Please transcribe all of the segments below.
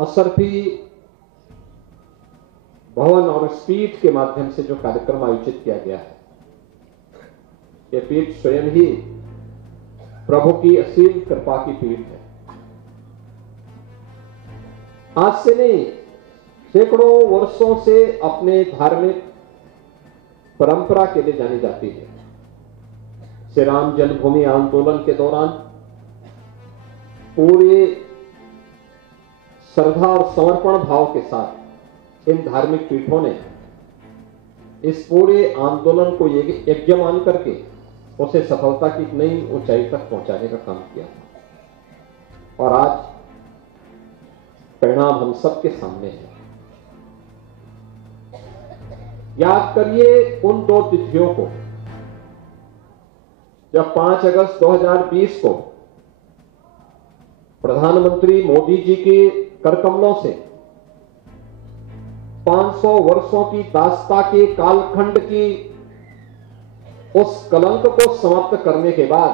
असरफी भवन और इस पीठ के माध्यम से जो कार्यक्रम आयोजित किया गया है, ये पीठ स्वयं ही प्रभु की असीम कृपा की पीठ है। आज से नहीं, सैकड़ों वर्षों से अपने धार्मिक परंपरा के लिए जानी जाती है। श्री राम जन्मभूमि आंदोलन के दौरान पूरे श्रद्धा और समर्पण भाव के साथ इन धार्मिक पीठों ने इस पूरे आंदोलन को यज्ञ मान करके उसे सफलता की नई ऊंचाई तक पहुंचाने का काम किया और आज परिणाम हम सबके सामने है। याद करिए उन दो तिथियों को जब 5 अगस्त 2020 को प्रधानमंत्री मोदी जी के करकमलों से 500 वर्षों की दास्ता के कालखंड की उस कलंक को समाप्त करने के बाद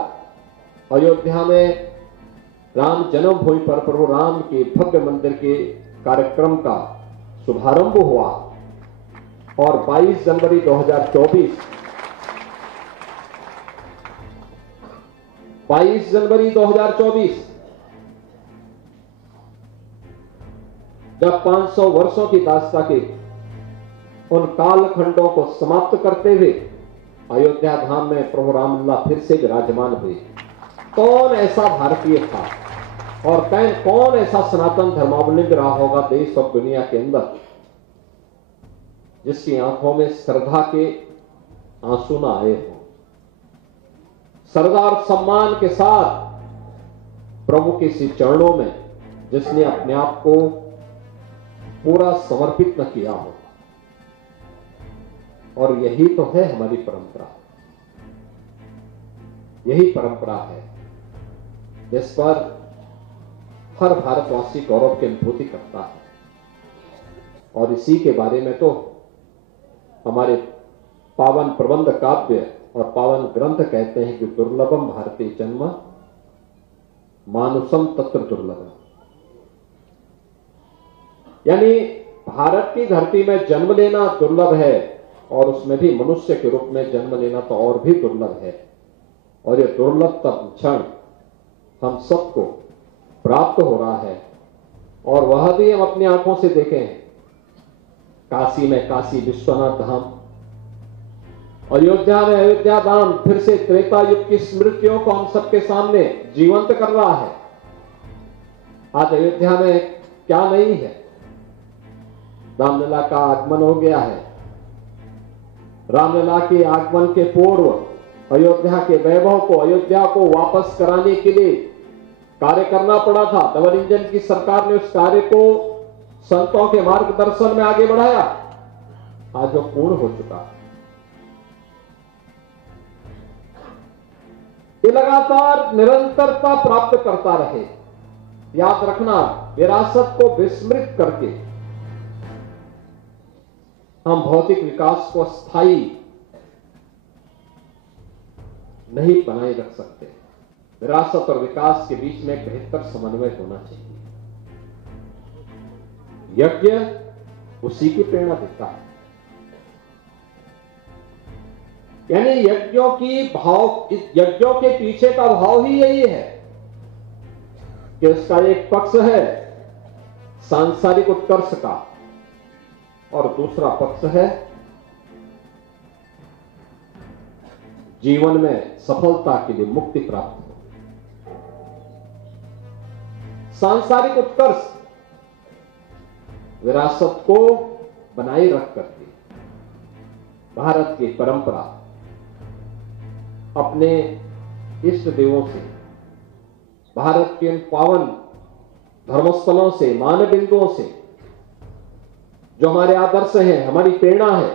अयोध्या में राम जन्मभूमि पर प्रभु राम के भव्य मंदिर के कार्यक्रम का शुभारंभ हुआ और 22 जनवरी 2024 जब 500 वर्षों की दास्ता के उन कालखंडों को समाप्त करते हुए अयोध्या धाम में प्रभु रामलला फिर से विराजमान हुए। कौन ऐसा भारतीय था और कौन ऐसा सनातन धर्मावलंबी रहा होगा देश और दुनिया के अंदर जिसकी आंखों में श्रद्धा के आंसू ना आए हो, श्रद्धा और सम्मान के साथ प्रभु के श्री चरणों में जिसने अपने आप को पूरा समर्पित न किया हो। और यही तो है हमारी परंपरा, यही परंपरा है जिस पर हर भारतवासी गौरव की अनुभूति करता है। और इसी के बारे में तो हमारे पावन प्रबंध काव्य और पावन ग्रंथ कहते हैं कि दुर्लभम भारतीय जन्म मानुषम तत्र दुर्लभम, यानी भारत की धरती में जन्म लेना दुर्लभ है और उसमें भी मनुष्य के रूप में जन्म लेना तो और भी दुर्लभ है। और ये दुर्लभतम क्षण हम सबको प्राप्त हो रहा है और वह भी हम अपनी आंखों से देखे हैं। काशी में काशी विश्वनाथ धाम, अयोध्या में अयोध्या धाम फिर से त्रेता युग की स्मृतियों को हम सबके सामने जीवंत कर रहा है। आज अयोध्या में क्या नहीं है, रामलला का आगमन हो गया है। रामलला के आगमन के पूर्व अयोध्या के वैभव को, अयोध्या को वापस कराने के लिए कार्य करना पड़ा था। डबल इंजन की सरकार ने उस कार्य को संतों के मार्गदर्शन में आगे बढ़ाया, आज वो पूर्ण हो चुका है। ये लगातार निरंतरता प्राप्त करता रहे। याद रखना, विरासत को विस्मृत करके हम भौतिक विकास को स्थायी नहीं बनाए रख सकते। विरासत और विकास के बीच में एक बेहतर समन्वय होना चाहिए। यज्ञ उसी की प्रेरणा देता है, यानी यज्ञों के पीछे का भाव ही यही है कि उसका एक पक्ष है सांसारिक उत्कर्ष का और दूसरा पक्ष है जीवन में सफलता के लिए मुक्ति प्राप्त हो। सांसारिक उत्कर्ष विरासत को बनाए रख करके भारत की परंपरा अपने इष्ट देवों से, भारत के पावन धर्मस्थलों से, मान बिंदुओं से जो हमारे आदर्श हैं, हमारी प्रेरणा है,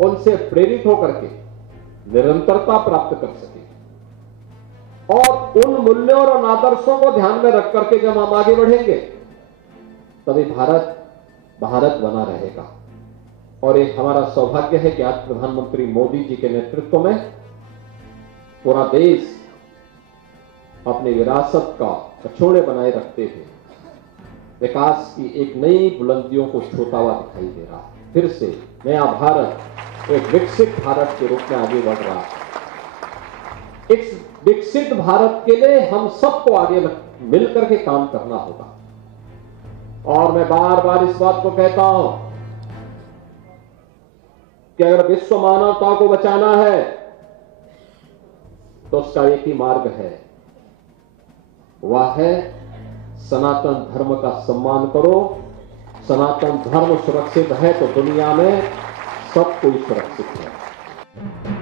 उनसे प्रेरित होकर के निरंतरता प्राप्त कर सके। और उन मूल्यों और आदर्शों को ध्यान में रख करके जब हम आगे बढ़ेंगे तभी भारत बना रहेगा। और एक हमारा सौभाग्य है कि आज प्रधानमंत्री मोदी जी के नेतृत्व में पूरा देश अपनी विरासत का अछोड़े बनाए रखते हुए विकास की एक नई बुलंदियों को छूता हुआ दिखाई दे रहा है। फिर से नया भारत एक विकसित भारत के रूप में आगे बढ़ रहा है। इस विकसित भारत के लिए हम सबको आगे मिलकर के काम करना होगा। और मैं बार बार इस बात को कहता हूं कि अगर विश्व मानवता को बचाना है तो उसका एक ही मार्ग है, वह है सनातन धर्म का सम्मान करो। सनातन धर्म सुरक्षित है तो दुनिया में सब कोई सुरक्षित है।